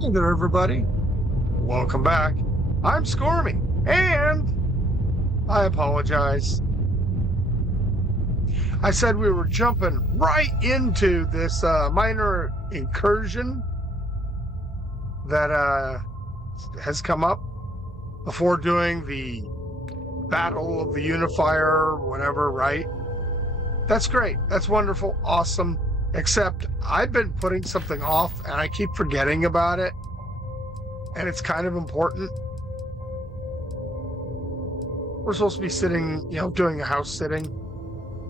Hey there, everybody. Welcome back. I'm Scormey, and I apologize. I said we were jumping right into this minor incursion that has come up before doing the Battle of the Unifier, whatever, right? That's great. That's wonderful. Awesome. Except I've been putting something off and I keep forgetting about it. And it's kind of important. We're supposed to be sitting, doing a house sitting.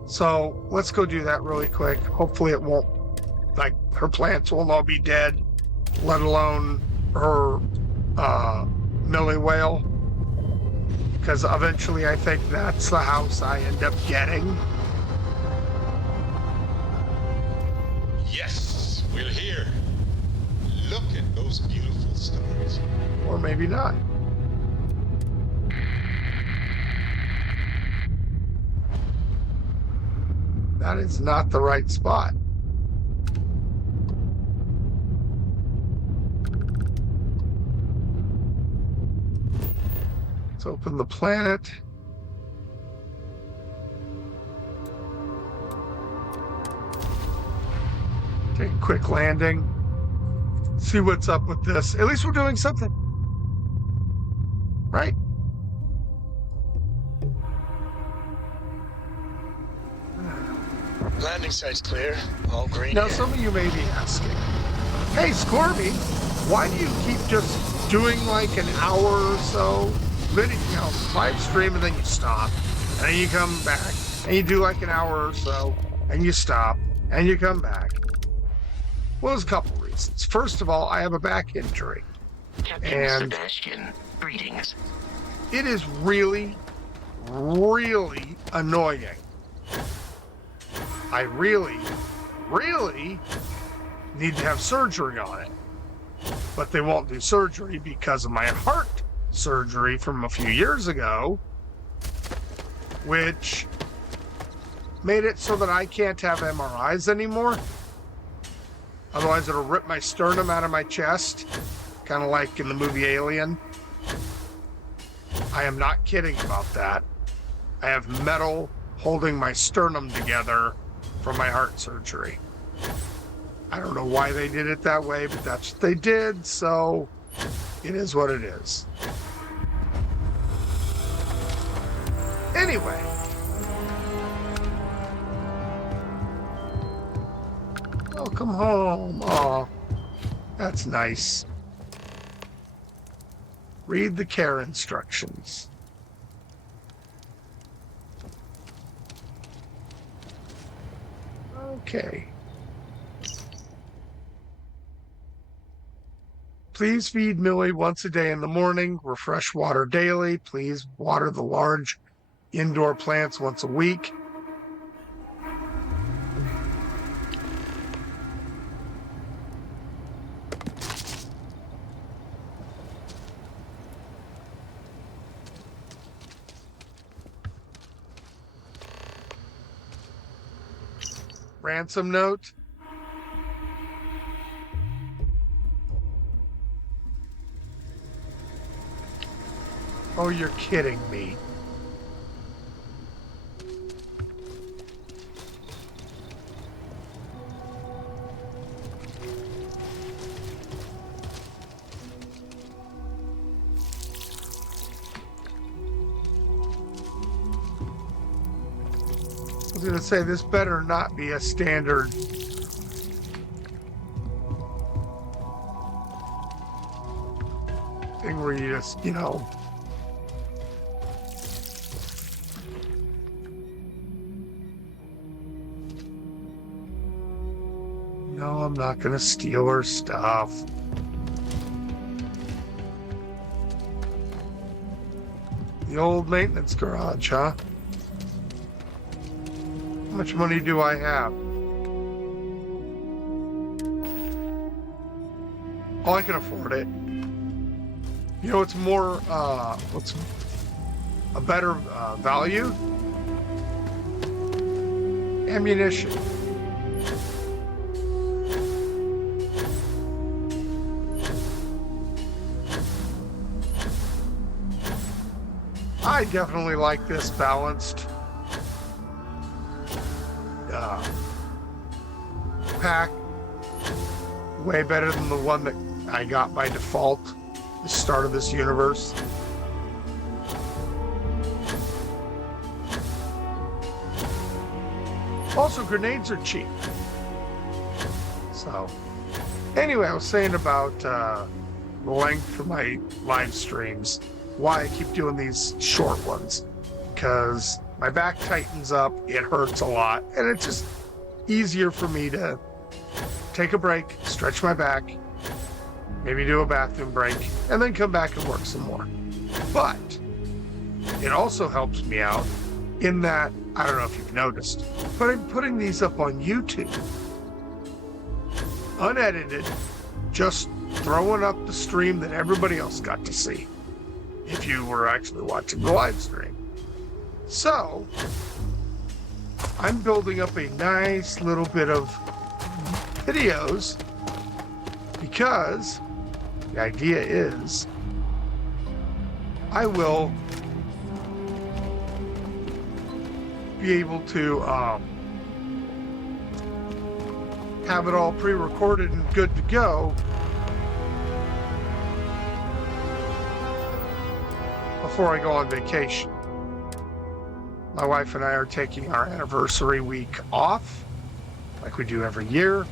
So let's go do that really quick. Hopefully it won't, like, her plants will all be dead, let alone her millie whale. Because eventually I think that's the house I end up getting. Yes, we're here. Look at those beautiful stars. Or maybe not. That is not the right spot. Let's open the planet. Take a quick landing. See what's up with this. At least we're doing something. Right? Landing site's clear. All green. Now, here. some of you may be asking, hey, Scormy, why do you keep just doing like an hour or so? Then, live stream and then you stop. And then you come back and you do like an hour or so and you stop and you come back. Well, there's a couple reasons. First of all, I have a back injury. Captain And Sebastian, greetings. it is really, really annoying. I really, really need to have surgery on it. But they won't do surgery because of my heart surgery from a few years ago, which made it so that I can't have MRIs anymore. Otherwise, it'll rip my sternum out of my chest, kind of like in the movie Alien. I am not kidding about that. I have metal holding my sternum together from my heart surgery. I don't know why they did it that way, but that's what they did, so it is what it is. Anyway. Welcome home. Aw, that's nice. Read the care instructions. Okay. Please feed Millie once a day in the morning. Refresh water daily. Please water the large indoor plants once a week. Ransom note. Oh, you're kidding me. I was going to say, this better not be a standard thing where you just, No, I'm not going to steal her stuff. The old maintenance garage, huh? How much money do I have? Oh, I can afford it. You know what's what's a better value? Ammunition. I definitely like this balanced pack. Way better than the one that I got by default at the start of this universe. Also, grenades are cheap. So, anyway, I was saying about the length of my live streams, why I keep doing these short ones. Because my back tightens up, it hurts a lot, and it's just easier for me to take a break, stretch my back, maybe do a bathroom break, and then come back and work some more. But it also helps me out in that, I don't know if you've noticed, but I'm putting these up on YouTube. Unedited, just throwing up the stream that everybody else got to see, if you were actually watching the live stream. So, I'm building up a nice little bit of videos because the idea is I will be able to have it all pre-recorded and good to go before I go on vacation. My wife and I are taking our anniversary week off, like we do every year,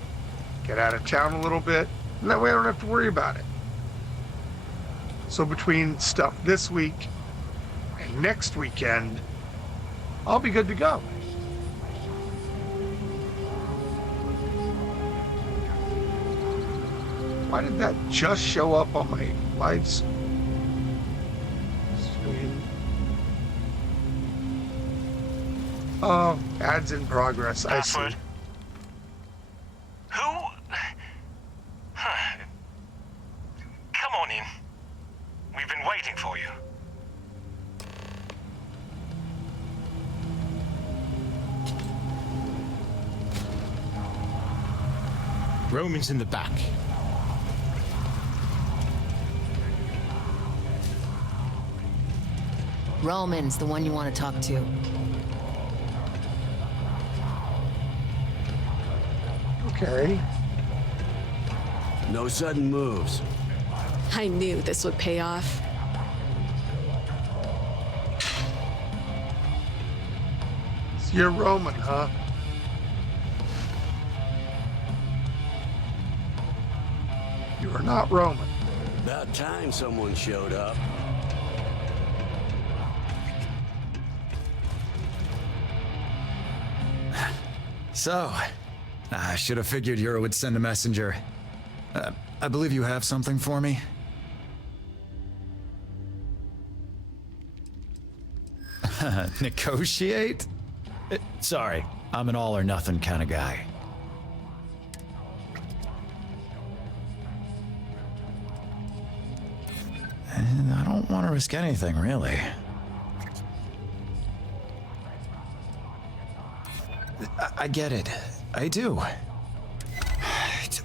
get out of town a little bit, and that way I don't have to worry about it. So between stuff this week and next weekend, I'll be good to go. Why did that just show up on my live stream? Oh, ads in progress. I see. Password. Who? Huh. Come on in. We've been waiting for you. Roman's in the back. Roman's the one you want to talk to. Okay. No sudden moves. I knew this would pay off. So you're Roman, huh? You are not Roman. About time someone showed up. So, I should have figured Yura would send a messenger. I believe you have something for me? Negotiate? Sorry, I'm an all-or-nothing kind of guy. And I don't want to risk anything, really. I get it. I do.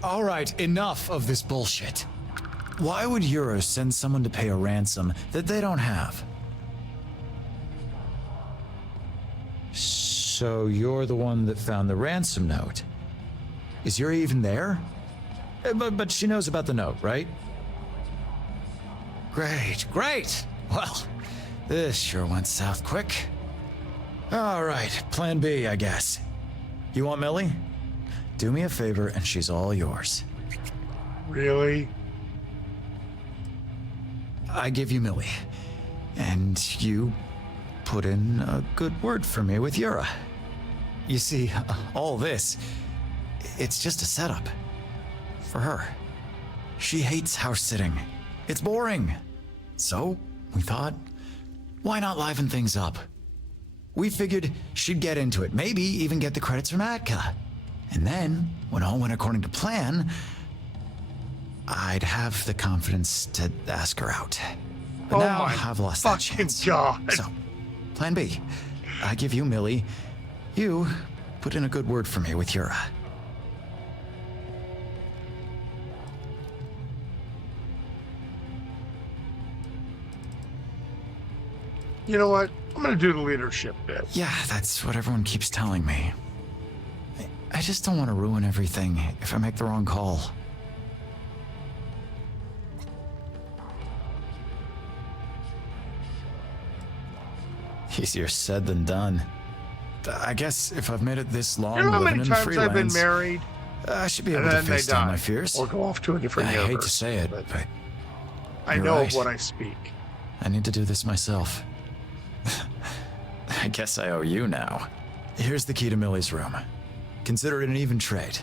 All right, enough of this bullshit. Why would Euros send someone to pay a ransom that they don't have? So you're the one that found the ransom note. Is Yura even there? But she knows about the note, right? Great, great! Well, this sure went south quick. All right, plan B, I guess. You want Millie? Do me a favor and she's all yours. Really? I give you Millie. And you put in a good word for me with Yura. You see, all this, it's just a setup. For her. She hates house sitting. It's boring. So, we thought, why not liven things up? We figured she'd get into it, maybe even get the credits from Atka. And then, when all went according to plan, I'd have the confidence to ask her out. But Oh now my I've lost that fucking chance. God. So, plan B. I give you Millie. You put in a good word for me with Yura. You know what? I'm gonna do the leadership bit. Yeah, that's what everyone keeps telling me. I just don't want to ruin everything if I make the wrong call. Easier said than done. I guess if I've made it this long You know how living many in times I've been freelance, married? I should be able And to then they face down die. my fears. Or go off to a different I universe. hate to say it, but I you're know right. of what I speak. I need to do this myself. I guess I owe you now. Here's the key to Millie's room. Consider it an even trade.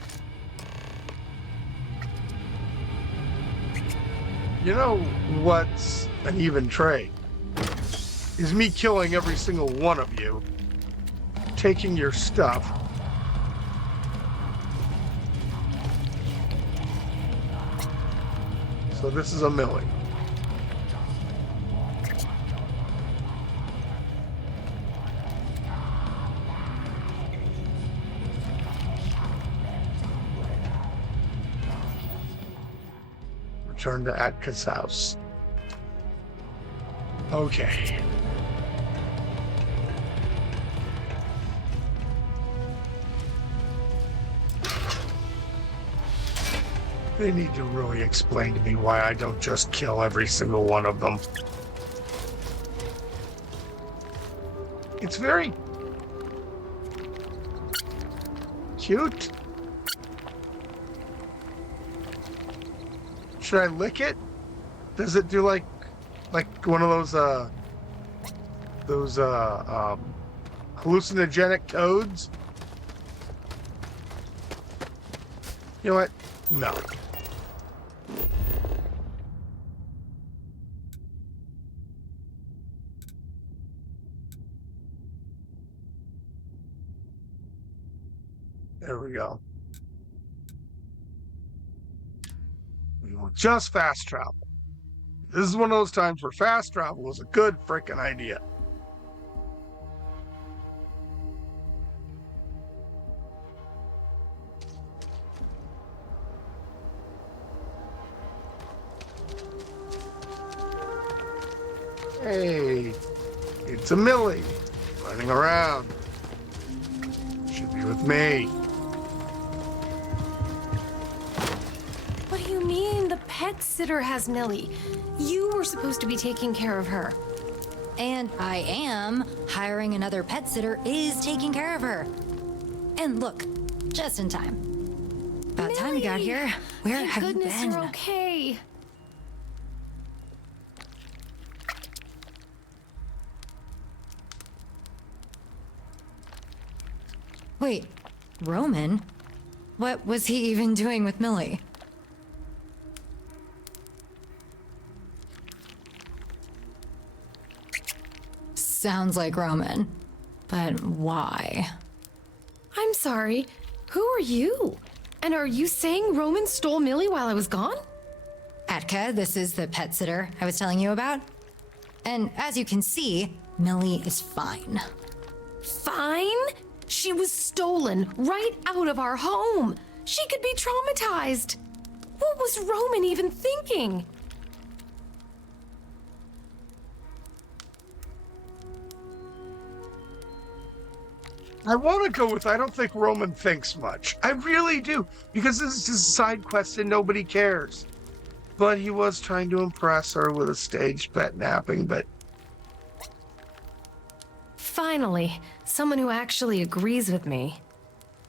You know what's an even trade? Is me killing every single one of you, taking your stuff, so this is a Millie. Return to Atka's house. Okay. They need to really explain to me why I don't just kill every single one of them. It's very cute. Should I lick it? Does it do like one of those hallucinogenic toads? You know what? No. There we go. We will just fast travel. This is one of those times where fast travel was a good frickin' idea. Hey, it's a Millie running around. Should be with me. What do you mean the pet sitter has Millie? You were supposed to be taking care of her. And I am. Hiring another pet sitter is taking care of her. And look, just in time. About time you got here. Where Thank have goodness you been? you're okay. Wait, Roman? What was he even doing with Millie? Sounds like Roman. But why? I'm sorry. Who are you? And are you saying Roman stole Millie while I was gone? Atka, this is the pet sitter I was telling you about. And as you can see, Millie is fine. Fine? She was stolen right out of our home. She could be traumatized. What was Roman even thinking? I want to go with I don't think Roman thinks much. I really do. Because this is just a side quest and nobody cares. But he was trying to impress her with a staged pet napping, but Finally, someone who actually agrees with me.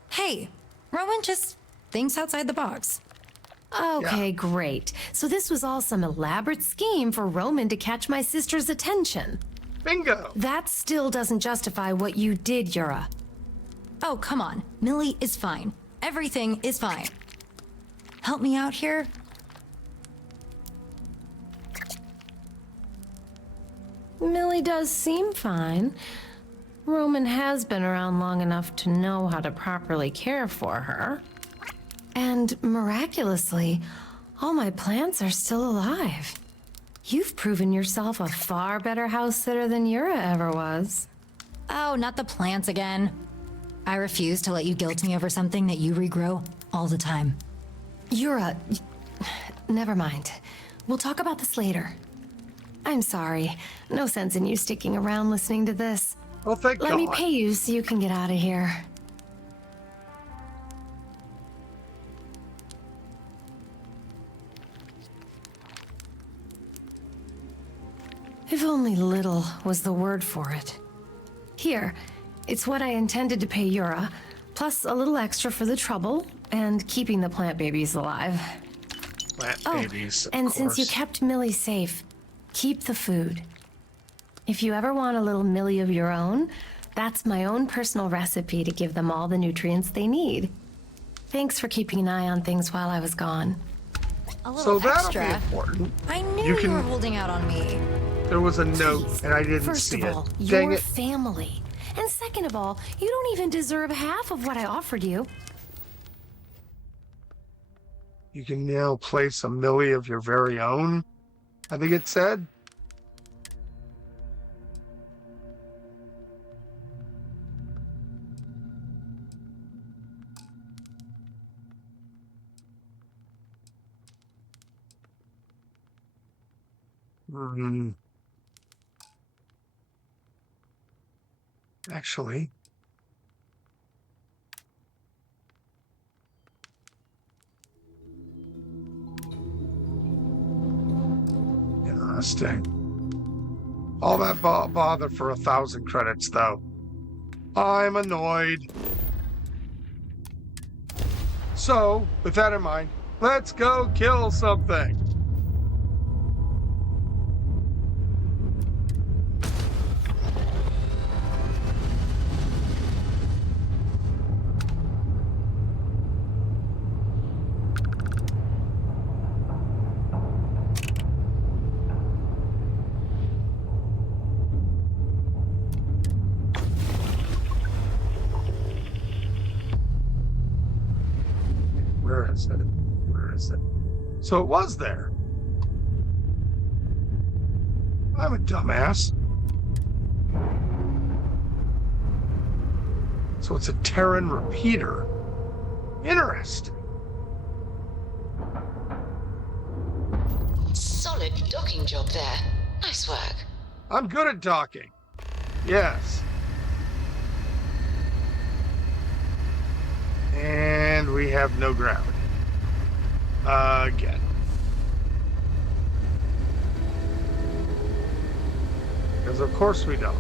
Hey, Roman just thinks outside the box. Okay, great. So this was all some elaborate scheme for Roman to catch my sister's attention. bingo. That still doesn't justify what you did, Yura. Oh, come on. Millie is fine. Everything is fine. Help me out here? Millie does seem fine. Roman has been around long enough to know how to properly care for her. And miraculously, all my plants are still alive. You've proven yourself a far better house sitter than Yura ever was. Oh, not the plants again. I refuse to let you guilt me over something that you regrow all the time. Yura, never mind. We'll talk about this later. I'm sorry. No sense in you sticking around listening to this. Oh, thank Let God. me pay you so you can get out of here. If only little was the word for it. Here, it's what I intended to pay Yura, plus a little extra for the trouble and keeping the plant babies alive. Plant Oh, babies, of and since you course. kept Millie safe, keep the food. If you ever want a little Millie of your own, that's my own personal recipe to give them all the nutrients they need. Thanks for keeping an eye on things while I was gone. A So little that'll be extra. important. I knew You you, can- were holding out on me. There was a note, Please, and I didn't First see of all, it. Dang you're it. family. And second of all, you don't even deserve half of what I offered you. You can now place a Millie of your very own, I think it said. Hmm. Actually, interesting. All that bother for 1,000 credits, though. I'm annoyed. So, with that in mind, let's go kill something. Where is it? Where is it? So it was there. I'm a dumbass. So it's a Terran repeater. Interesting. Solid docking job there. Nice work. I'm good at docking. Yes. And we have no gravity. Again. Because of course we don't.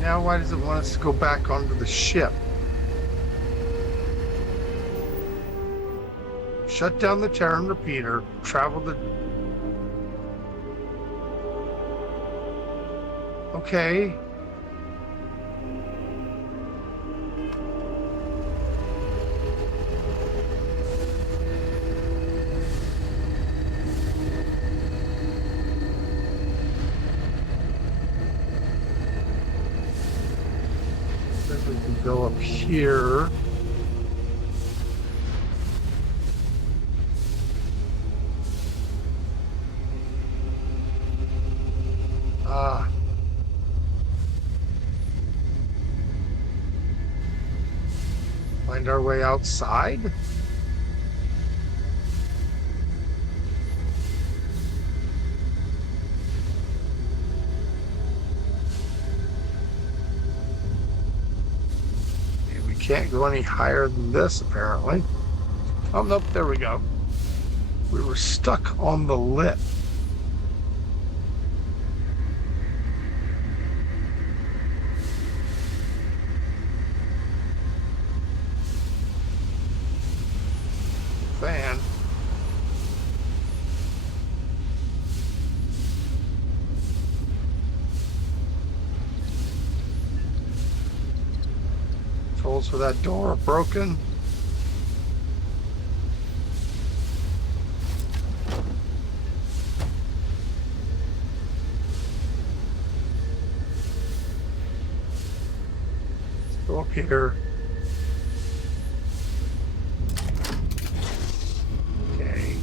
Now why does it want us to go back onto the ship? Shut down the Terran repeater, travel the... Okay. Then we can go up here. Find our way outside? Okay, we can't go any higher than this, apparently. Oh, nope, there we go. We were stuck on the lip. Fan. Controls for that door are broken. Let's go up here. Okay.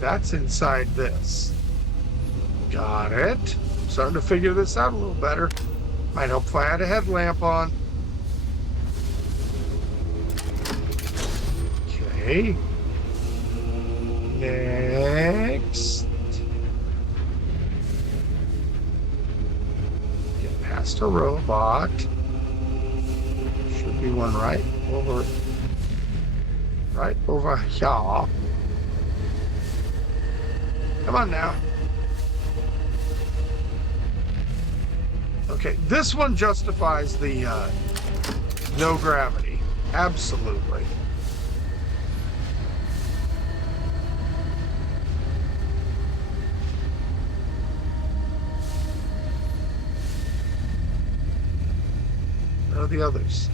That's inside this. Got it. Starting to figure this out a little better. Might help if I had a headlamp on. Okay. Next. Get past a robot. Should be one right over here. Come on now. Okay, this one justifies the no gravity. Absolutely. Where are the others?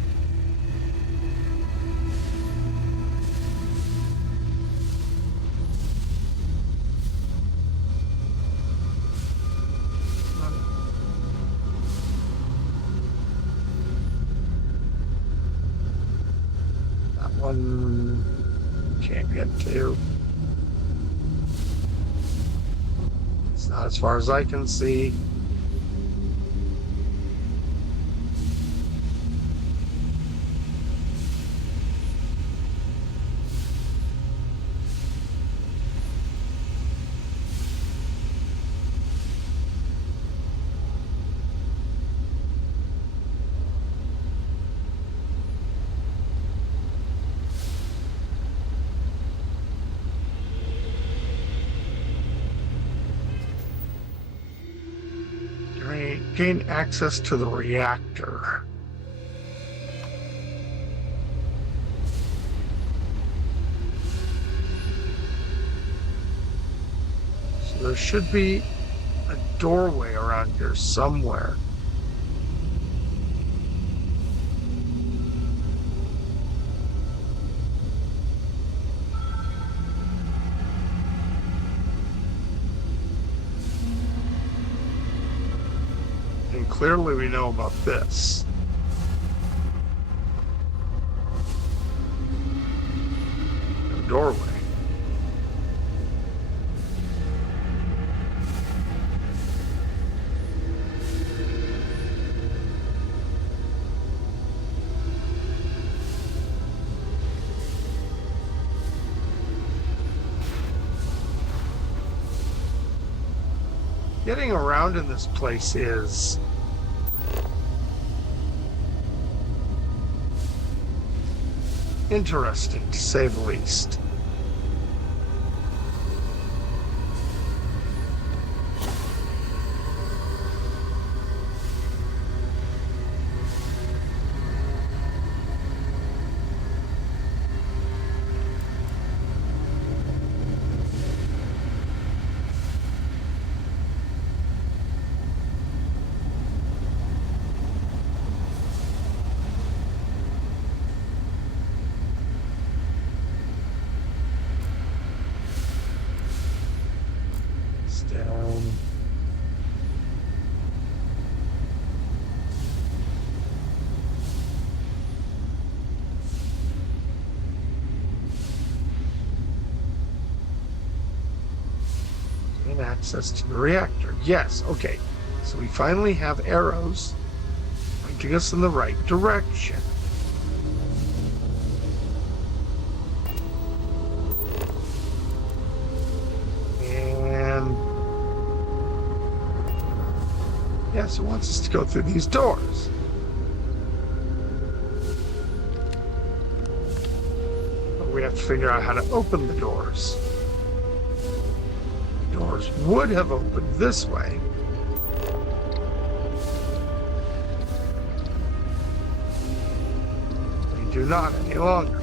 One can't get to. It's not as far as I can see. Gain access to the reactor. So there should be a doorway around here somewhere. And clearly we know about this. No doorway. Getting around in this place is interesting, to say the least. Down. Gain access to the reactor. Yes, okay. So we finally have arrows pointing us in the right direction. Yes, it wants us to go through these doors. But we have to figure out how to open the doors. The doors would have opened this way. They do not any longer.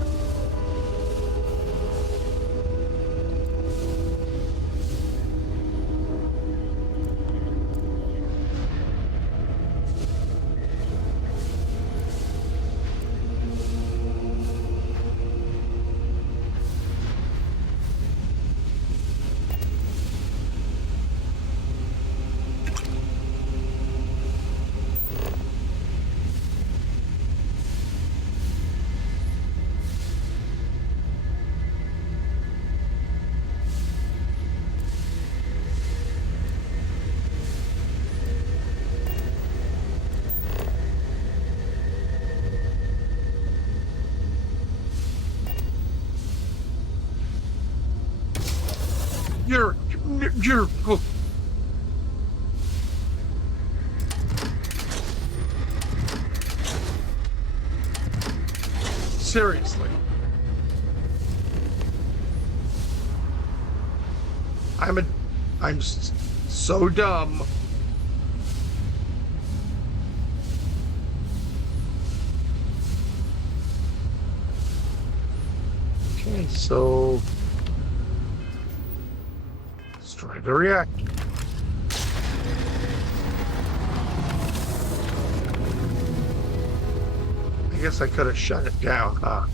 You're. Seriously. I'm so dumb. Okay, so destroy the reactor. I guess I could have shut it down, huh?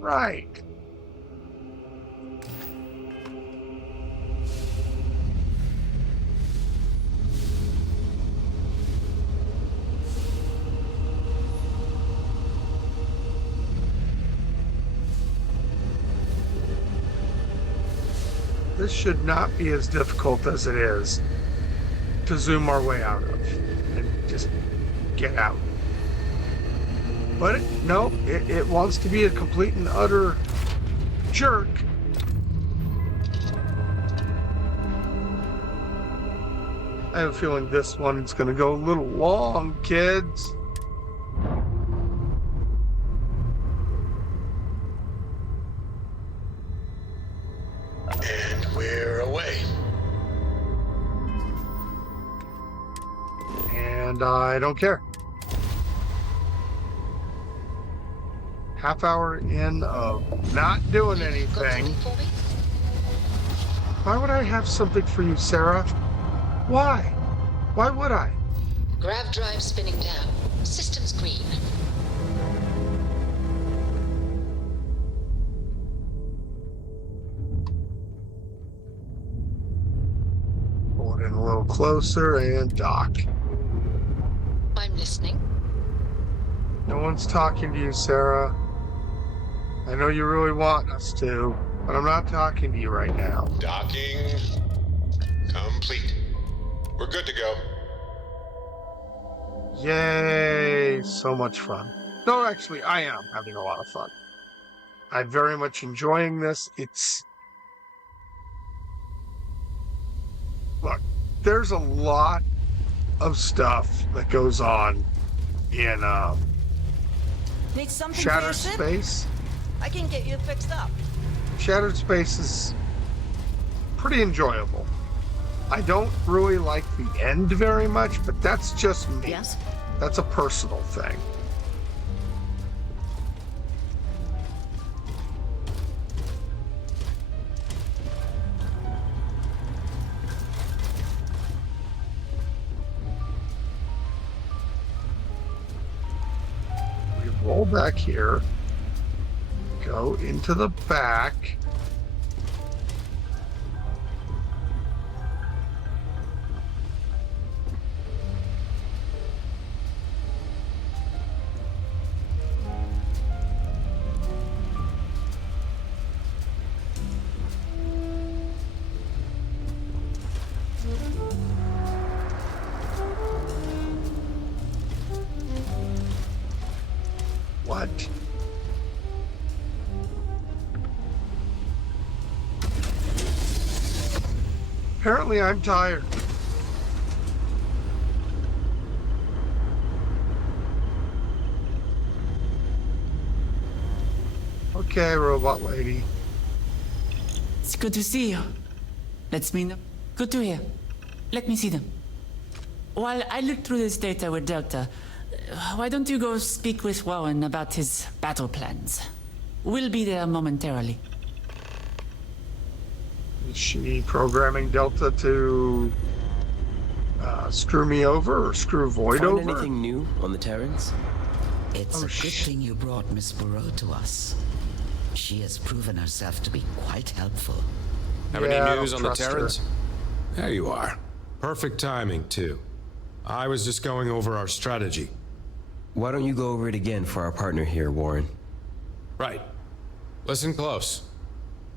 Right. This should not be as difficult as it is to zoom our way out of and just get out. But it wants to be a complete and utter jerk. I have a feeling this one's going to go a little long, kids. And we're away. And I don't care. Half hour in of not doing anything. Why would I have something for you, Sarah? Why? Why would I? Grav drive spinning down. Systems green. Pull it in a little closer and dock. I'm listening. No one's talking to you, Sarah. I know you really want us to, but I'm not talking to you right now. Docking complete. We're good to go. Yay, so much fun. No, actually, I am having a lot of fun. I'm very much enjoying this. Look, there's a lot of stuff that goes on in Need something Shattered for your Space. I can get you fixed up. Shattered Space is pretty enjoyable. I don't really like the end very much, but that's just me. Yes? That's a personal thing. We roll back here, go into the back. What? Apparently I'm tired. Okay, robot lady. It's good to see you. Let's meet them. Good to hear. Let me see them. While I look through this data with Delta, why don't you go speak with Warren about his battle plans? We'll be there momentarily. Is she programming Delta to screw me over or screw Void Find over? anything new on the Terrans? It's a good thing you brought Miss Burrow to us. She has proven herself to be quite helpful. Have any news on the Terrans? There you are. Perfect timing, too. I was just going over our strategy. Why don't you go over it again for our partner here, Warren? Right. Listen close.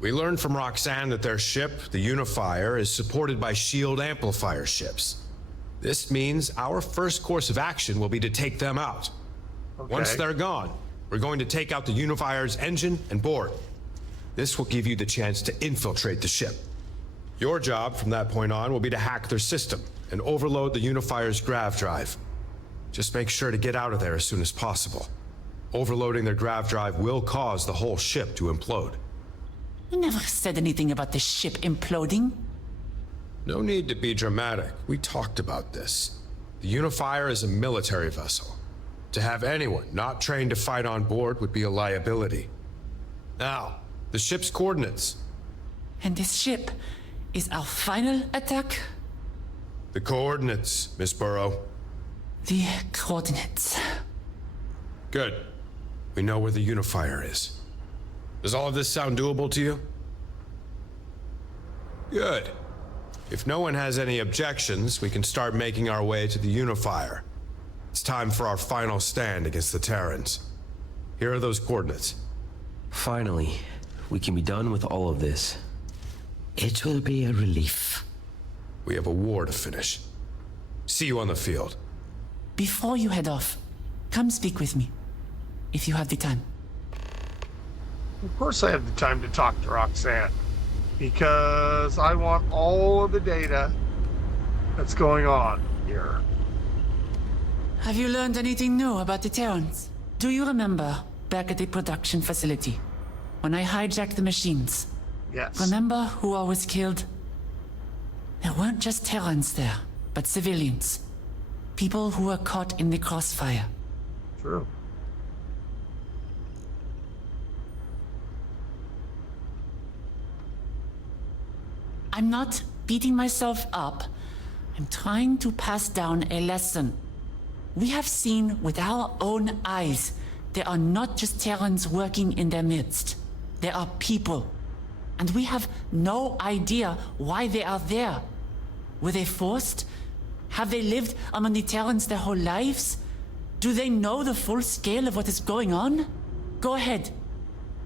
We learned from Roxanne that their ship, the Unifier, is supported by shield amplifier ships. This means our first course of action will be to take them out. Okay. Once they're gone, we're going to take out the Unifier's engine and board. This will give you the chance to infiltrate the ship. Your job from that point on will be to hack their system and overload the Unifier's grav drive. Just make sure to get out of there as soon as possible. Overloading their grav drive will cause the whole ship to implode. You never said anything about the ship imploding. No need to be dramatic. We talked about this. The Unifier is a military vessel. To have anyone not trained to fight on board would be a liability. Now, the ship's coordinates. And this ship is our final attack? The coordinates, Miss Burrow. The coordinates. Good. We know where the Unifier is. Does all of this sound doable to you? Good. If no one has any objections, we can start making our way to the Unifier. It's time for our final stand against the Terrans. Here are those coordinates. Finally, we can be done with all of this. It will be a relief. We have a war to finish. See you on the field. Before you head off, come speak with me, if you have the time. Of course I have the time to talk to Roxanne, because I want all of the data that's going on here. Have you learned anything new about the Terrans? Do you remember back at the production facility, when I hijacked the machines? Yes. Remember who all was killed? There weren't just Terrans there, but civilians. People who were caught in the crossfire. True. I'm not beating myself up. I'm trying to pass down a lesson. We have seen with our own eyes there are not just Terrans working in their midst. There are people. And we have no idea why they are there. Were they forced? Have they lived among the Terrans their whole lives? Do they know the full scale of what is going on? Go ahead.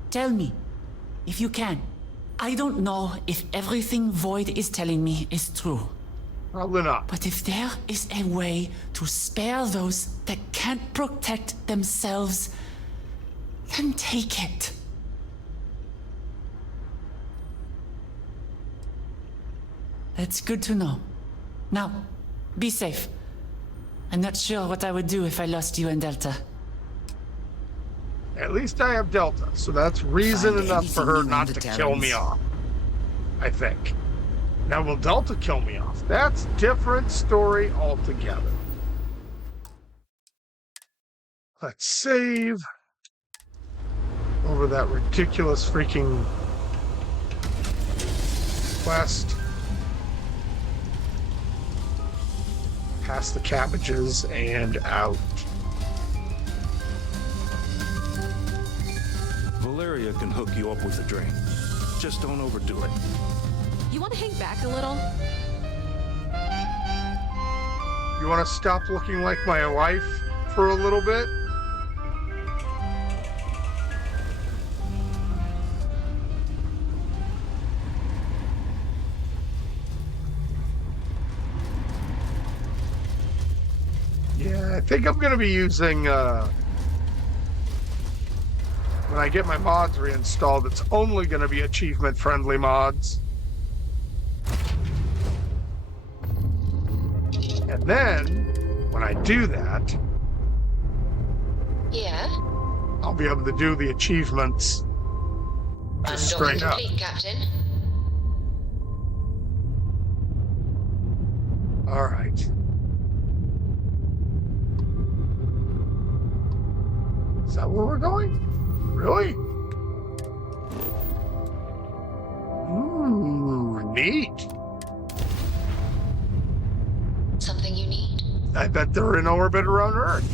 Tell me, if you can. I don't know if everything Void is telling me is true. Probably not. But if there is a way to spare those that can't protect themselves, then take it. That's good to know. Now, be safe. I'm not sure what I would do if I lost you and Delta. At least I have Delta, so that's reason Find enough for her anything not on to the kill me Terrans. off. I think. Now, will Delta kill me off? That's different story altogether. Let's save over that ridiculous freaking quest. Past the cabbages and out. Valeria can hook you up with a drink. Just don't overdo it. You want to hang back a little? You want to stop looking like my wife for a little bit? Yeah, I think I'm going to be using, when I get my mods reinstalled, it's only going to be achievement-friendly mods. And then, when I do that, Yeah? I'll be able to do the achievements just straight up. Complete, Captain. All right. Is that where we're going? Really? Ooh, neat. Something you need? I bet they're in orbit around Earth.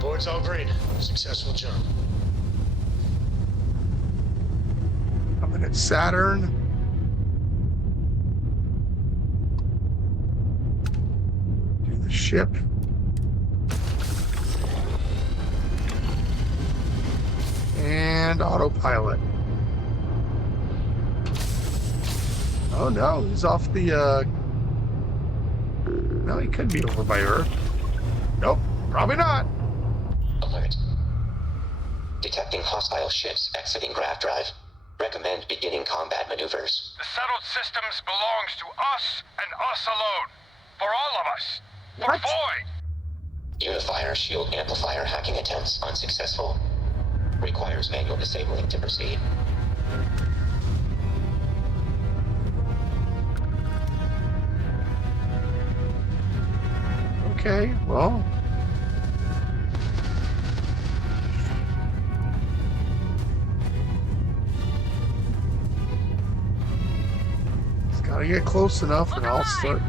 Board's all green. Successful jump. Coming at Saturn. Do the ship. and autopilot. Oh no, he's off the, no, he could be over by Earth. Nope, probably not. Alert. Detecting hostile ships exiting grav drive. Recommend beginning combat maneuvers. The settled systems belongs to us and us alone. For all of us. For Void. Unifier shield amplifier hacking attempts unsuccessful. Requires manual disabling to proceed. Okay, well. It's gotta get close enough and I'll start.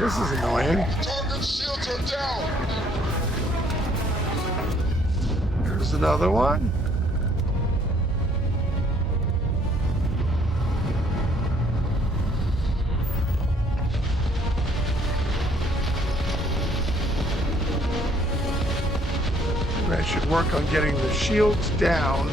This is annoying. Target shields are down. There's another one. I should work on getting the shields down.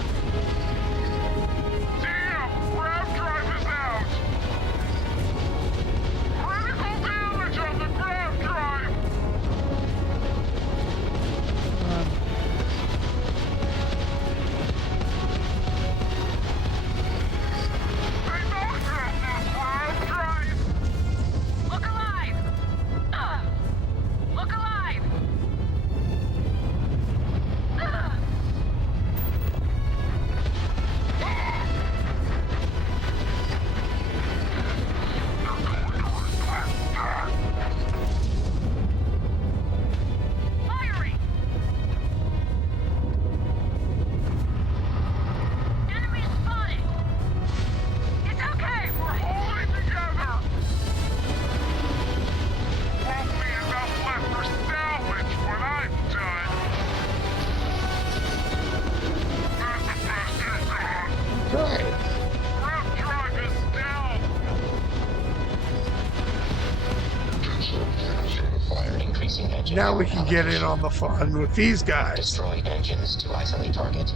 Now we can get in on the fun with these guys. Destroy engines to isolate target.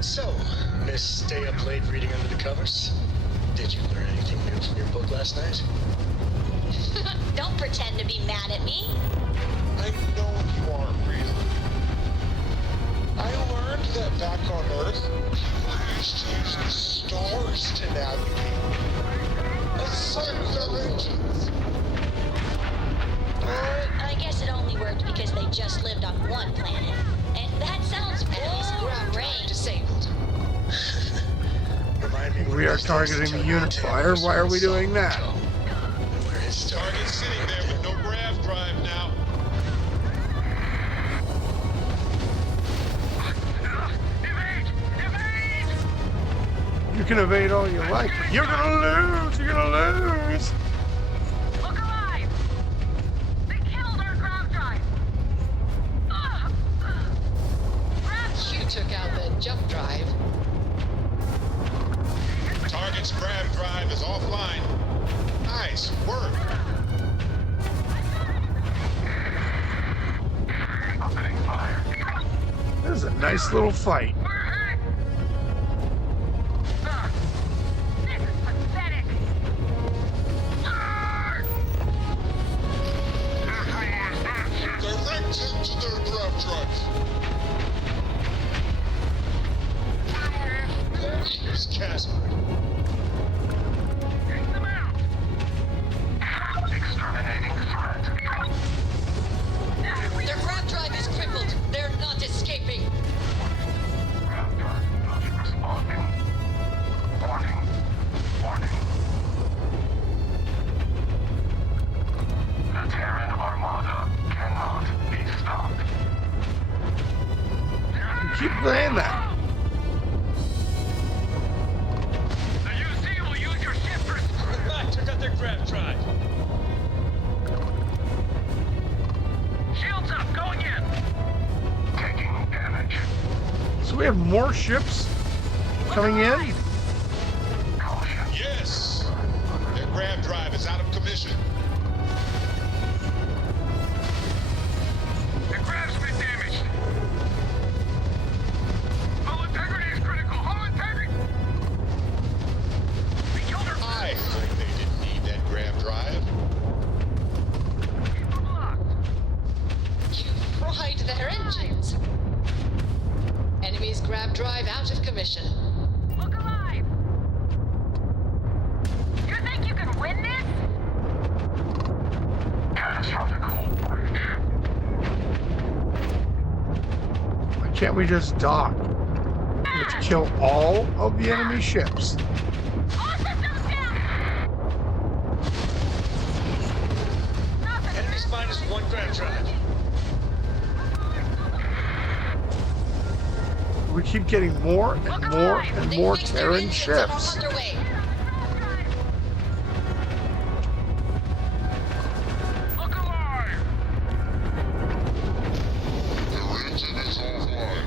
So, Miss Stay Up Late reading under the covers? Did you learn anything new from your book last night? Don't pretend to be mad at me. I know you aren't really. I learned that back on Earth, people used to use the stars to navigate. Aside their engines. I guess it only worked because they just lived on one planet. And that sounds boring. Disabled. We are targeting the unifier. Why are we doing that? Target sitting there with no grav drive now. You can evade all you like, but you're gonna lose! You're gonna lose! Look alive! They killed our grav drive! You took out the jump drive. Target's grav drive is offline. Nice work. This is a nice little fight. Direct into their grav drive. Here's Casper. Take them out! Exterminating threat. saying that. The UC will use your ship for... I took out their grab drive. Shields up, going in. Taking damage. So we have more ships coming in? Yes! Their grab drive is out of commission. The grab's been damaged. Hull integrity is critical. Hull integrity. We killed her. I think they didn't need that grab drive. Keep them locked. You fried their engines. Enemy's grab drive out of commission. Look alive! You think you can win this? Catastrophic hull breach. Why can't we just dock? We have to kill all of the enemy ships. All systems down! Enemy's minus one grab drive. We keep getting more and more and more Terran ships. Underway. Look alive! Their engine is offline.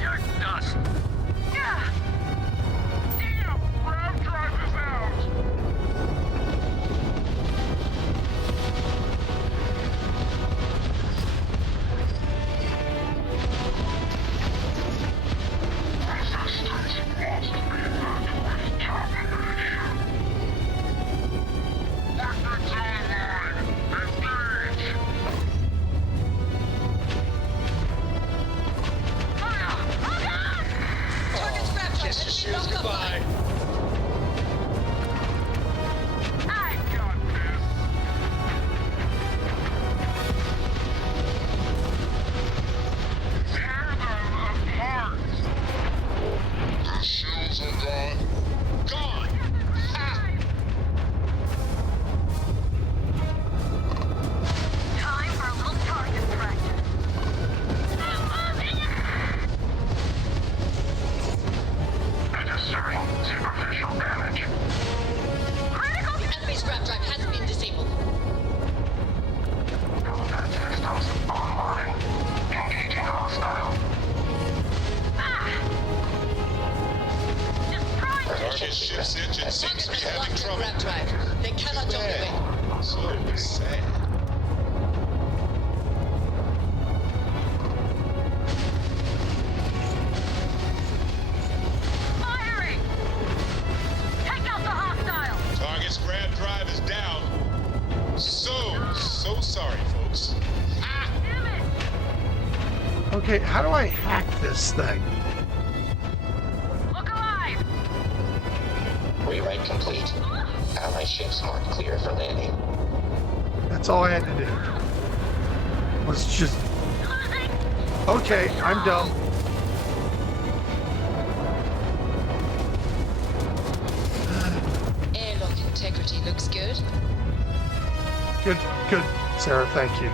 You're dust. Yeah. Damn, grab drive is out. Target's grab drive Kiss your has been shoes knocked offline. goodbye. I got this. Tear them apart. The shields are gone. Gone! Ha! Time for a little target practice. Registering superficial damage. Critical! Enemy's grab drive has been disabled. Combat systems online. Engaging hostile. Target ship's engine seems to be Target having has trouble. locked their grab drive. They cannot dock away. So sad. Firing! Take out the hostile! Target's grab drive is down. So sorry, folks. Ah! Damn it! Okay, how do I hack this thing? Look alive! Rewrite complete. Allied ships marked clear for landing. That's all I had to do. Was just... Okay, I'm dumb. Airlock integrity looks good. Good, good, Sarah, thank you.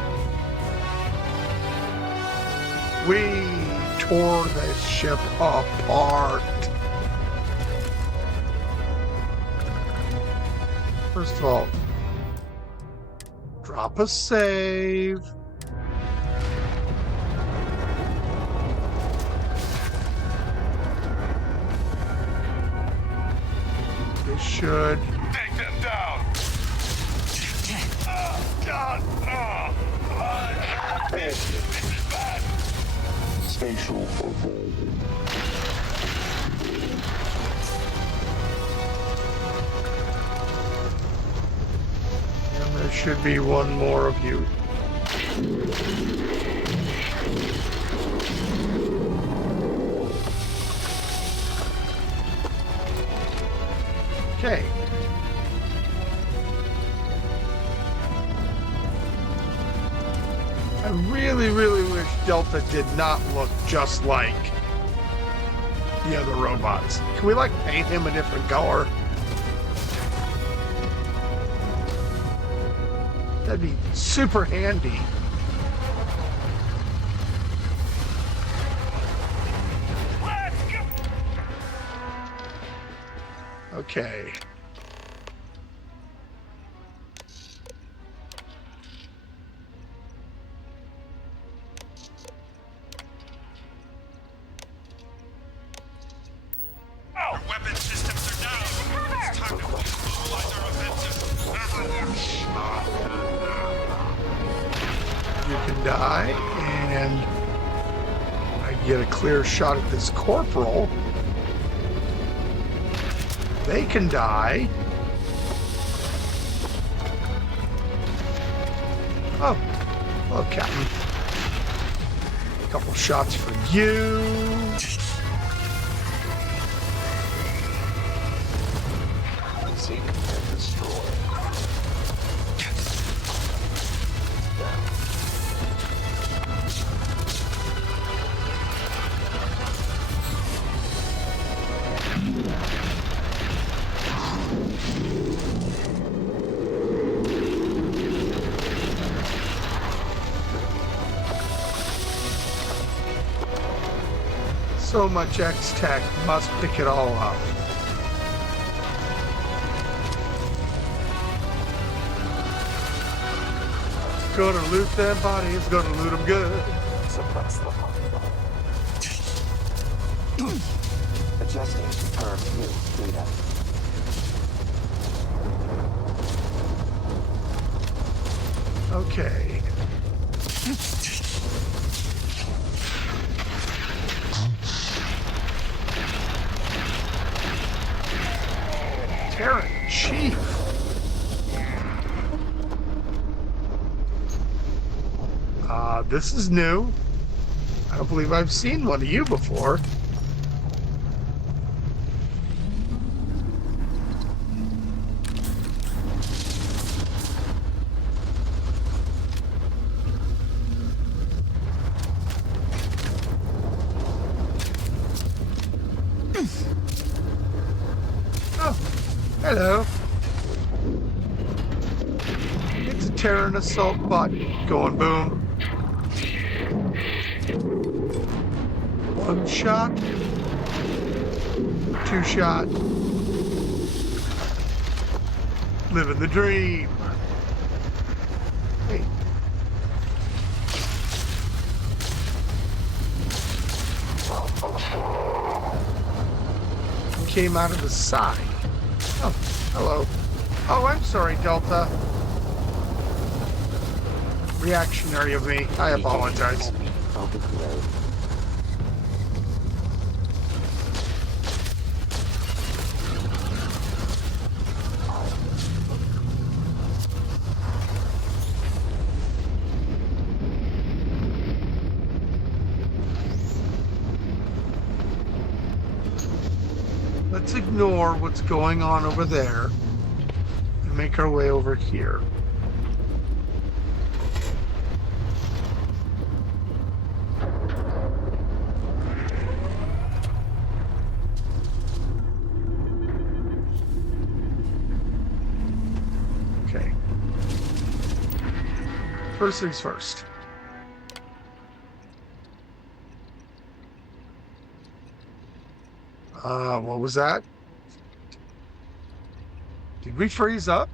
We tore this ship apart. First of all, drop a save. This should. Take them down. Oh, God. Oh. Spatial evolving. And there should be one more of you. Okay. I really, really wish Delta did not look just like the other robots. Can we, like, paint him a different color? That'd be super handy. Okay. Our weapon systems are down. It's time to mobilize our offensive. You can die, and I get a clear shot at this corporal. They can die. Oh, hello, Captain. A couple shots for you. Seek and destroy. So much X-Tech, must pick it all up. Gonna loot them bodies, gonna loot them good. Suppress the hunger. Adjusting per view data. Okay. Terran Chief. This is new. I don't believe I've seen one of you before. Oh, hello. It's a Terran assault bot going boom. One shot. Two shot. Living the dream. Hey. Came out of the side. Oh, hello. Oh, I'm sorry, Delta. Reactionary of me. I apologize. Let's ignore what's going on over there and make our way over here. Okay. First things first. What was that? Did we freeze up?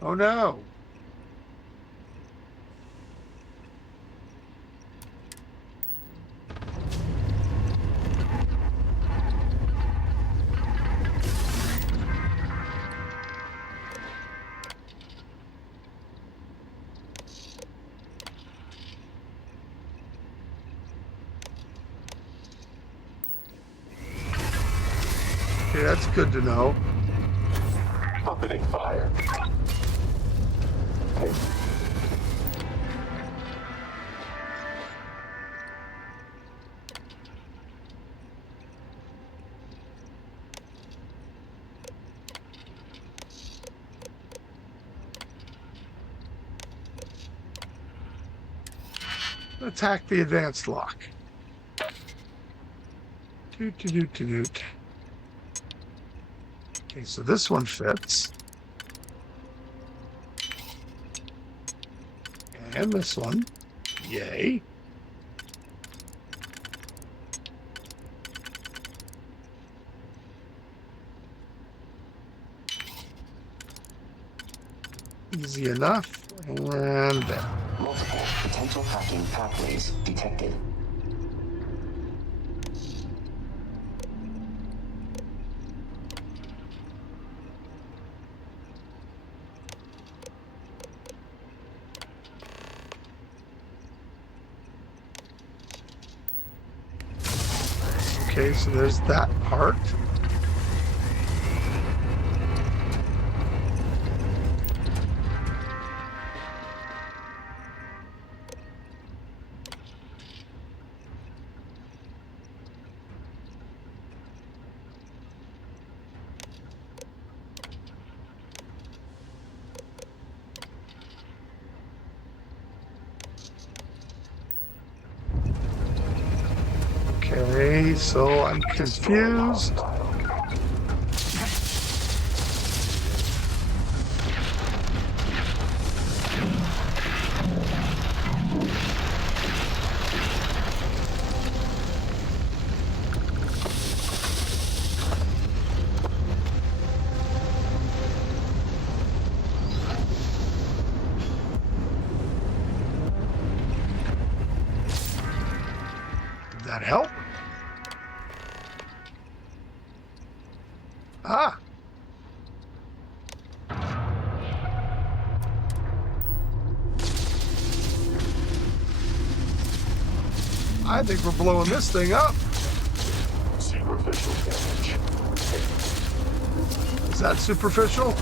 Oh no. Okay, that's good to know. Opening fire. Okay. Attack the advanced lock. Doot, doot, doot, doot, doot. Okay, so this one fits. And this one. Yay. Easy enough. And there. Multiple potential hacking pathways detected. Okay, so there's that part. Okay, so I'm confused. Did that help? Ah. I think we're blowing this thing up. Superficial damage. Is that superficial?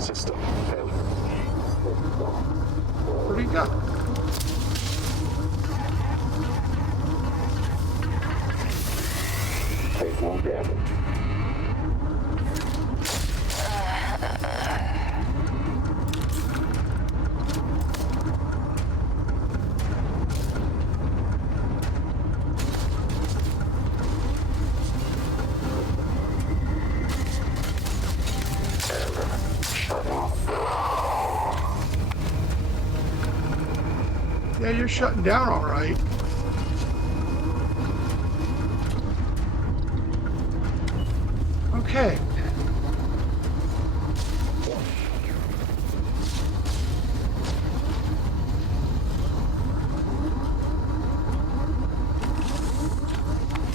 System failure. What do you got? Take no damage. Yeah, you're shutting down all right. Okay.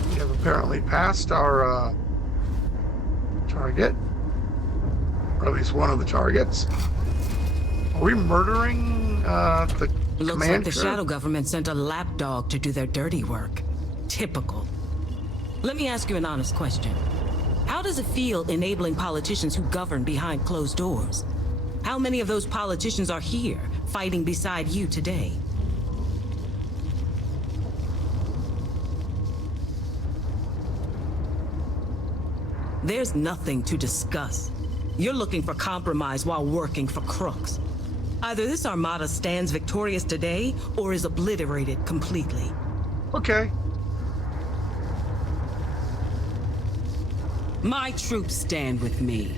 We have apparently passed our target, or at least one of the targets. Are we murdering the Looks commander? like the Shadow Government sent a lapdog to do their dirty work. Typical. Let me ask you an honest question. How does it feel enabling politicians who govern behind closed doors? How many of those politicians are here, fighting beside you today? There's nothing to discuss. You're looking for compromise while working for crooks. Either this armada stands victorious today, or is obliterated completely. Okay. My troops stand with me.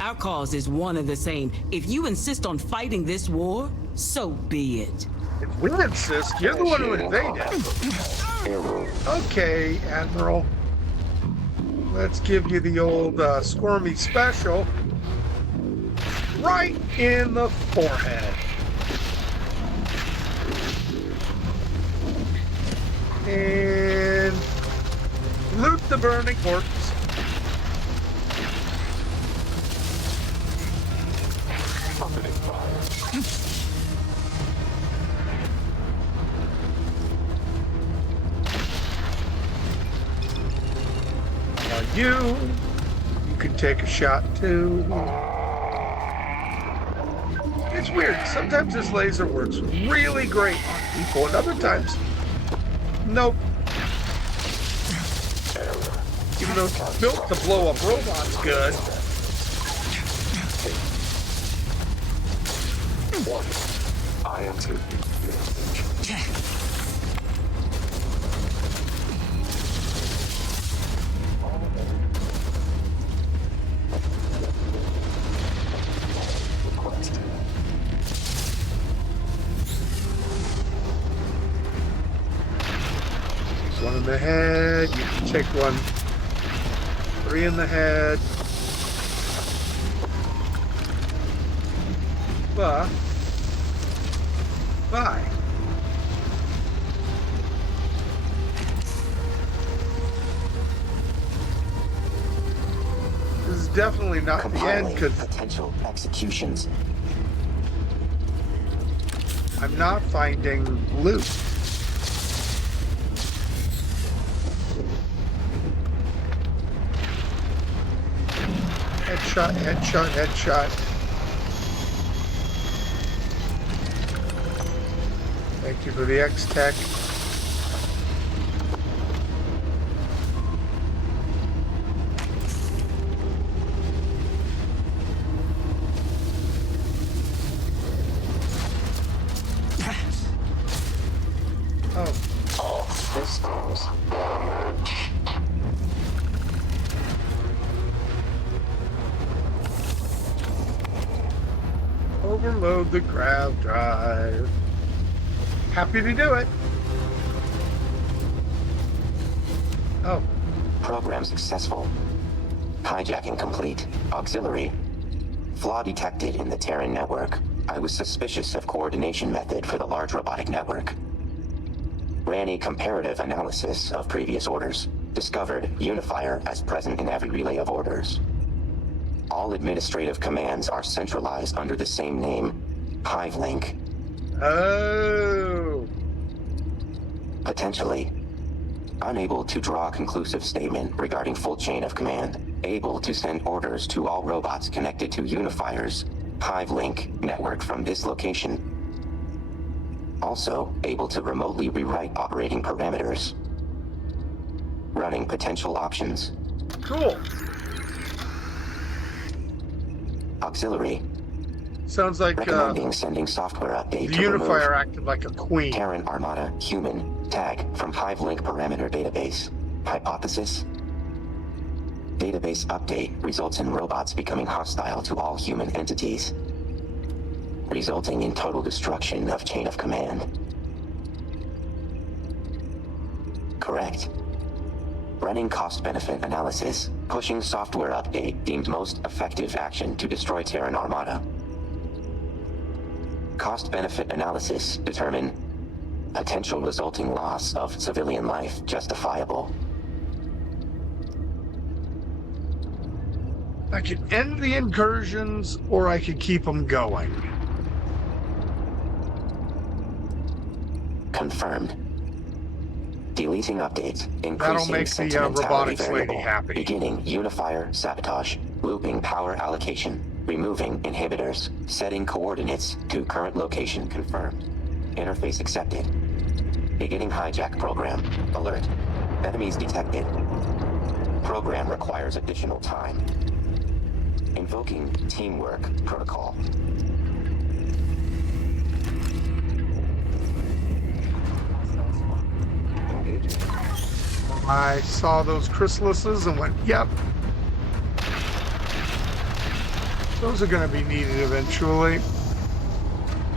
Our cause is one and the same. If you insist on fighting this war, so be it. If we insist, you're the one who invaded. Okay, Admiral. Let's give you the old Scormey special. Right in the forehead. And loot the burning corpse. You can take a shot too. It's weird. Sometimes this laser works really great on people, and other times, nope. Even those built to blow up robots good. I am too. One in the head. You can take one. 3 in the head. But. Bye. This is definitely not the end because potential executions. I'm not finding loot. Headshot, headshot, headshot. Thank you for the X-Tech. Oh. All systems. Overload the grav drive. Happy to do it. Oh. Program successful. Hijacking complete. Auxiliary. Flaw detected in the Terran network. I was suspicious of coordination method for the large robotic network. Ran a comparative analysis of previous orders. Discovered unifier as present in every relay of orders. All administrative commands are centralized under the same name, HiveLink. Oh. Potentially. Unable to draw a conclusive statement regarding full chain of command. Able to send orders to all robots connected to Unifier's HiveLink network from this location. Also, able to remotely rewrite operating parameters. Running potential options. Cool. Auxiliary. Sounds like recommending sending software update the to Unifier acted like a queen. Terran Armada human tag from HiveLink parameter database. Hypothesis. Database update results in robots becoming hostile to all human entities, resulting in total destruction of chain of command. Correct. Running cost-benefit analysis, pushing software update deemed most effective action to destroy Terran Armada. Cost-benefit analysis determine potential resulting loss of civilian life justifiable. I could end the incursions, or I could keep them going. Confirmed. Deleting updates, increasing That'll make the robotics variable. lady happy. Beginning unifier sabotage, looping power allocation, removing inhibitors, setting coordinates to current location confirmed. Interface accepted. Beginning hijack program. Alert. Enemies detected. Program requires additional time. Invoking teamwork protocol. I saw those chrysalises and went, yep. Those are going to be needed eventually.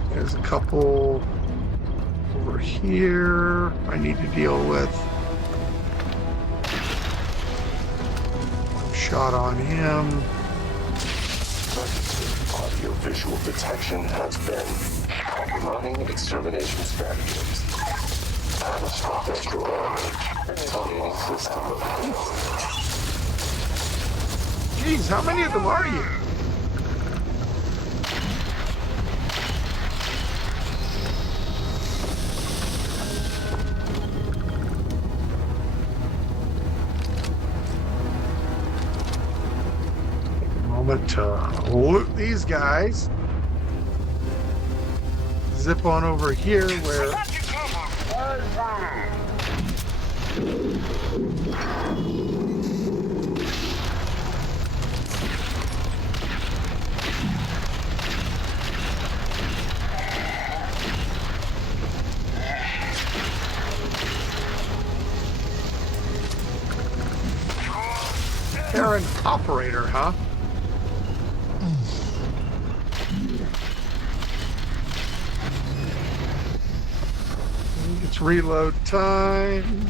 There's a couple over here I need to deal with. Shot on him. Audio-visual detection has been running extermination strategies. Catastrophic retaliating system. Jeez, how many of them are you? To loot these guys. Zip on over here where Operator, huh? It's reload time.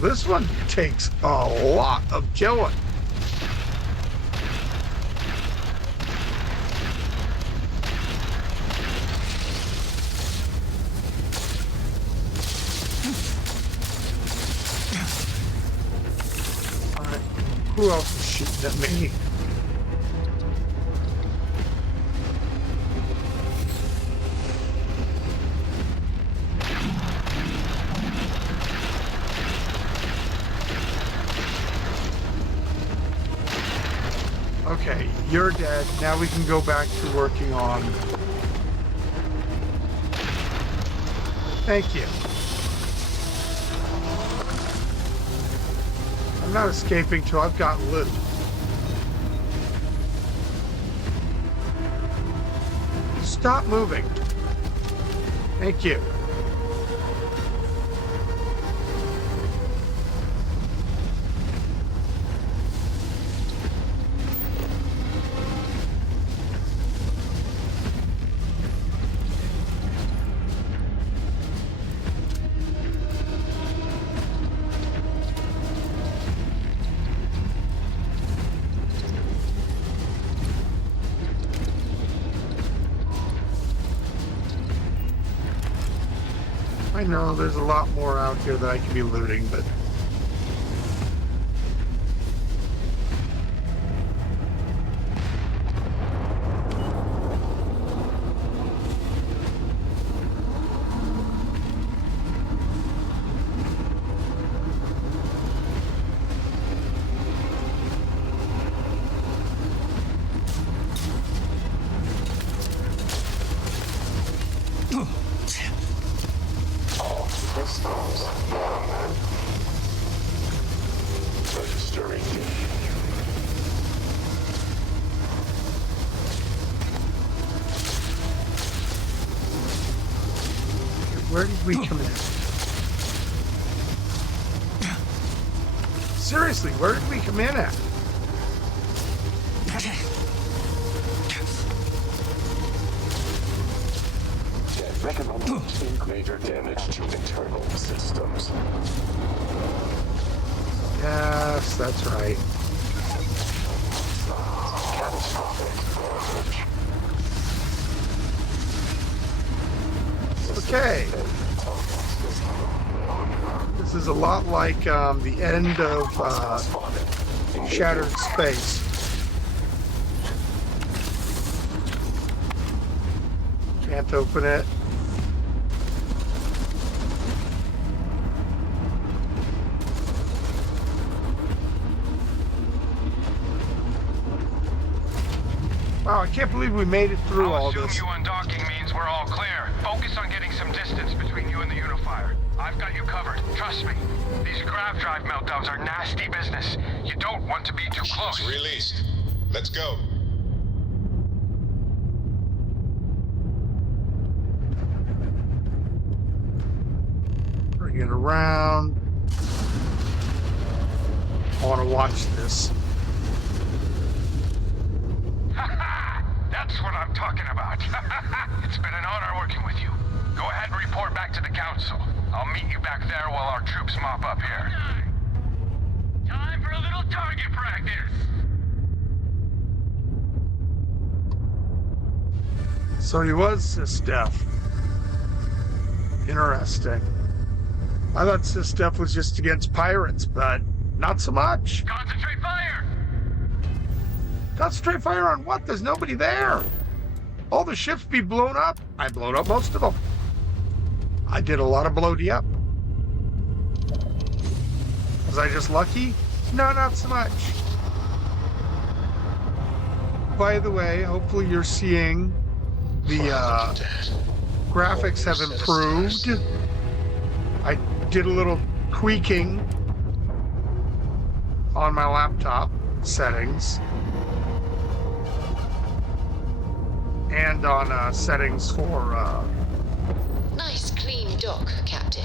Well, this one takes a lot of killing. Alright, who else is shooting at me? Okay, you're dead. Now we can go back to working on... Thank you. I'm not escaping till I've got loot. Stop moving. Thank you. I know there's a lot more out here that I could be looting, but... Registering. Where did we come in? Seriously, where did we come in at? Recommended greater damage to internal systems. Yes, that's right. Okay. This is a lot like the end of Shattered Space. Can't open it. Wow, I can't believe we made it through all this. You undocking means we're all clear. Focus on getting some distance between you and the Unifier. I've got you covered. Trust me. These grav drive meltdowns are nasty business. You don't want to be too close. Released. Let's go. Bring it around. I want to watch this. That's what I'm talking about. It's been an honor working with you. Go ahead and report back to the Council. I'll meet you back there while our troops mop up here. Time for a little target practice. So he was Sistef. Interesting. I thought Sistef was just against pirates, but not so much. Concentrate fire! Concentrate fire on what? There's nobody there. All the ships be blown up. I blown up most of them. I did a lot of bloaty up. Was I just lucky? No, not so much. By the way, hopefully you're seeing the graphics have improved. I did a little tweaking on my laptop settings and on settings for Nice clean dock, Captain.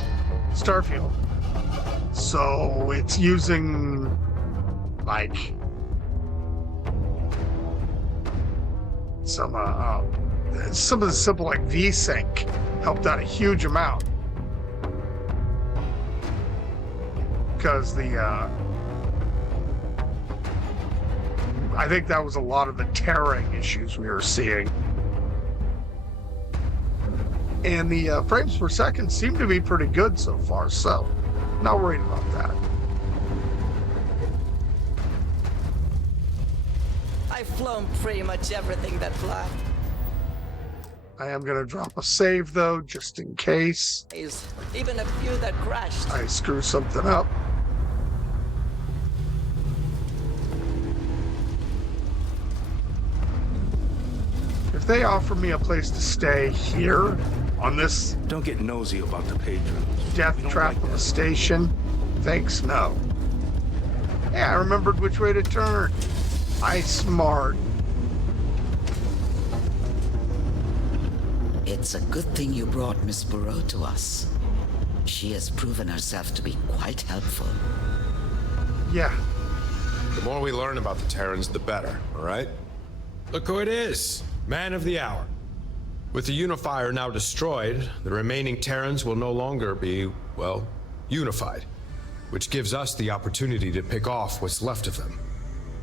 Starfield. So it's using like some of the simple like VSync helped out a huge amount because I think that was a lot of the tearing issues we were seeing. And the frames per second seem to be pretty good so far, so not worried about that. I've flown pretty much everything that flies. I am going to drop a save, though, just in case Even a few that crashed. I screw something up. If they offer me a place to stay here on this Don't get nosy about the patrons. death trap of a station, thanks, no. Yeah, I remembered which way to turn. I smart. It's a good thing you brought Miss Burrow to us. She has proven herself to be quite helpful. Yeah. The more we learn about the Terrans, the better, all right? Look who it is. Man of the hour. With the Unifier now destroyed, the remaining Terrans will no longer be, well, unified, which gives us the opportunity to pick off what's left of them.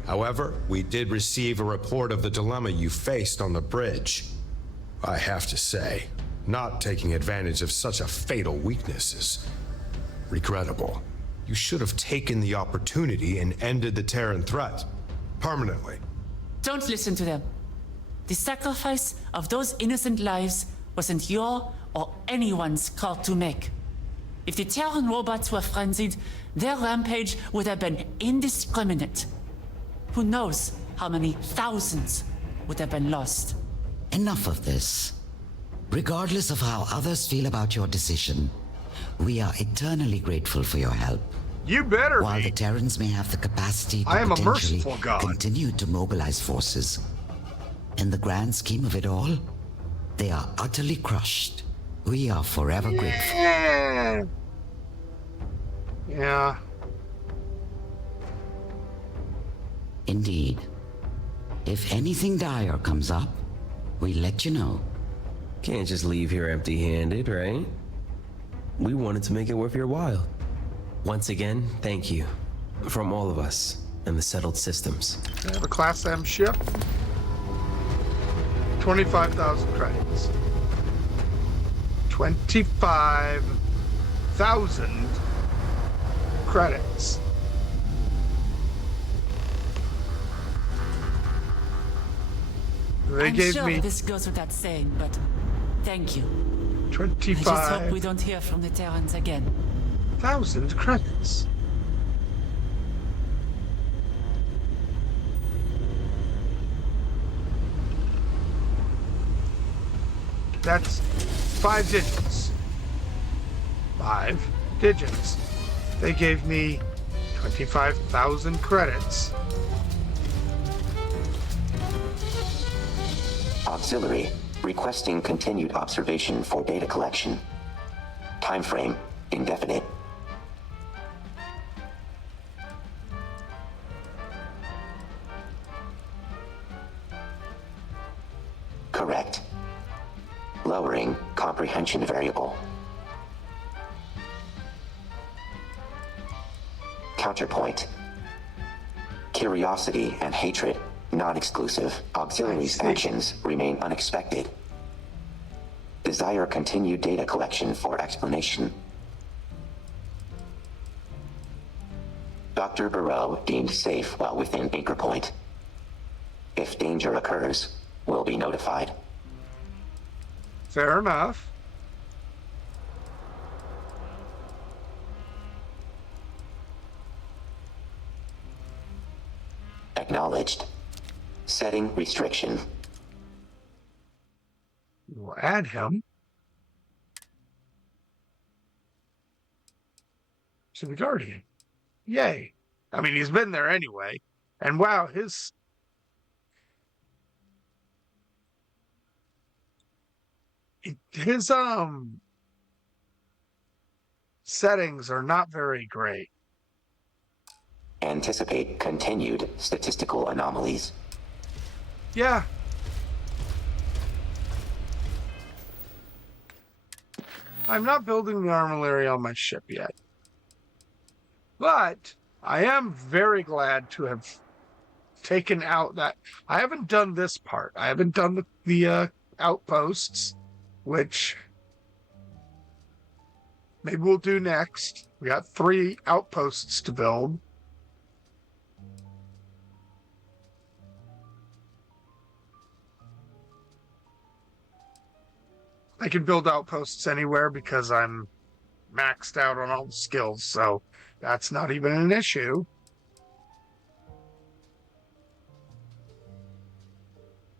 However, we did receive a report of the dilemma you faced on the bridge. I have to say, not taking advantage of such a fatal weakness is regrettable. You should have taken the opportunity and ended the Terran threat permanently. Don't listen to them. The sacrifice of those innocent lives wasn't your or anyone's call to make. If the Terran robots were frenzied, their rampage would have been indiscriminate. Who knows how many thousands would have been lost? Enough of this. Regardless of how others feel about your decision, we are eternally grateful for your help. You better While be. the Terrans may have the capacity to I am a potentially merciful god. continue to mobilize forces, in the grand scheme of it all, they are utterly crushed. We are forever grateful. Yeah. Indeed. If anything dire comes up, we let you know. Can't just leave here empty-handed, right? We wanted to make it worth your while. Once again, thank you. From all of us and the settled systems. I have a Class M ship. 25,000 credits. 25,000 credits. They I'm gave sure me this goes without saying, but thank you. 25,000 I just hope we don't hear from the Terrans again. credits. That's 5 digits. 5 digits. They gave me 25,000 credits. Auxiliary, requesting continued observation for data collection. Time frame, indefinite. Correct. Lowering comprehension variable. Counterpoint. Curiosity and hatred, non-exclusive. Auxiliary's actions remain unexpected. Desire continued data collection for explanation. Dr. Burrow deemed safe while within anchor point. If danger occurs, will be notified. Fair enough. Acknowledged. Setting restriction. We'll add him. to the Guardian. Yay. I mean, he's been there anyway. And wow, his settings are not very great. Anticipate continued statistical anomalies. Yeah. I'm not building the artillery on my ship yet. But I am very glad to have taken out that. I haven't done this part. I haven't done the outposts, which maybe we'll do next. We got 3 outposts to build. I can build outposts anywhere because I'm maxed out on all the skills, so that's not even an issue.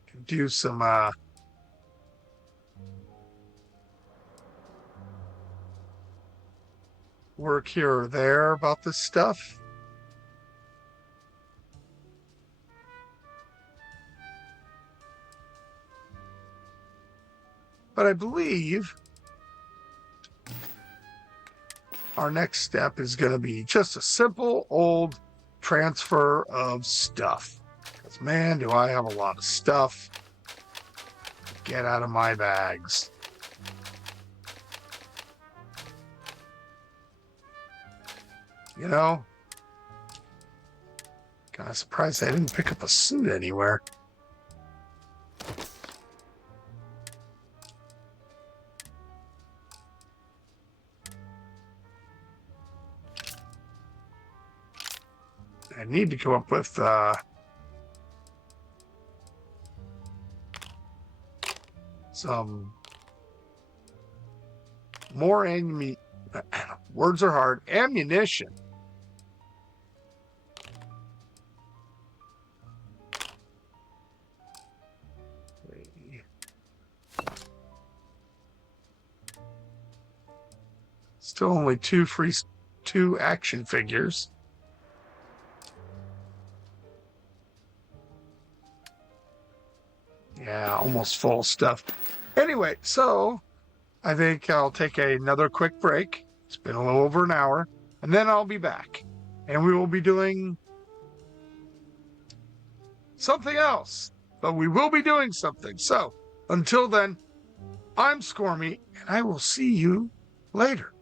Can do some work here or there about this stuff. But I believe our next step is going to be just a simple old transfer of stuff. Because, man, do I have a lot of stuff to get out of my bags. You know, kind of surprised I didn't pick up a suit anywhere. I need to come up with some more words are hard. Ammunition. Still only 2 action figures. Yeah, almost full stuff. Anyway, so I think I'll take another quick break. It's been a little over an hour, and then I'll be back. And we will be doing something else, but we will be doing something. So until then, I'm Scormey, and I will see you later.